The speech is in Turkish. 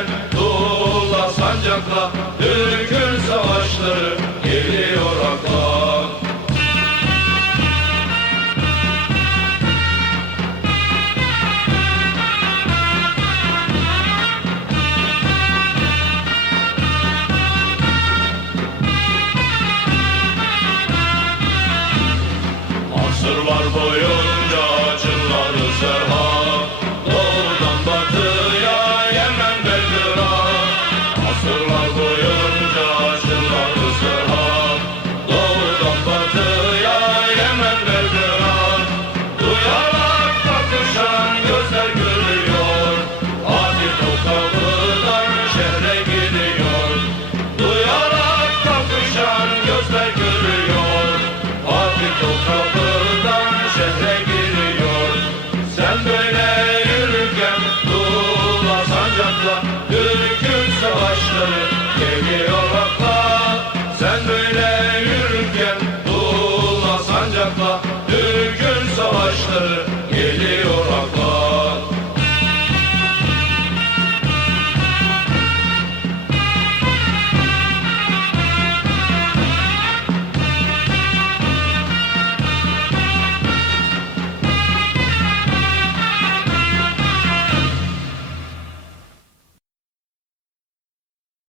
yürürken tuğla sancakla Türk'ün savaşları geliyor akla. Asırlar boyunca acıları serhat, doğudan batıya Yemen Belgrad. Asırlar boyunca acıları serhat, doğudan batıya Yemen Belgrad. Duyarak bakışan gözler gülüyor, Fatih Topkapı'dan şehre gidiyor. Duyarak bakışan gözler gülüyor, Fatih Topkapı'dan şehre giriyor. Sen böyle yürürken tuğla sancakla Türk'ün savaşları geliyor akla. Sen böyle yürürken tuğla sancakla Türk'ün savaşları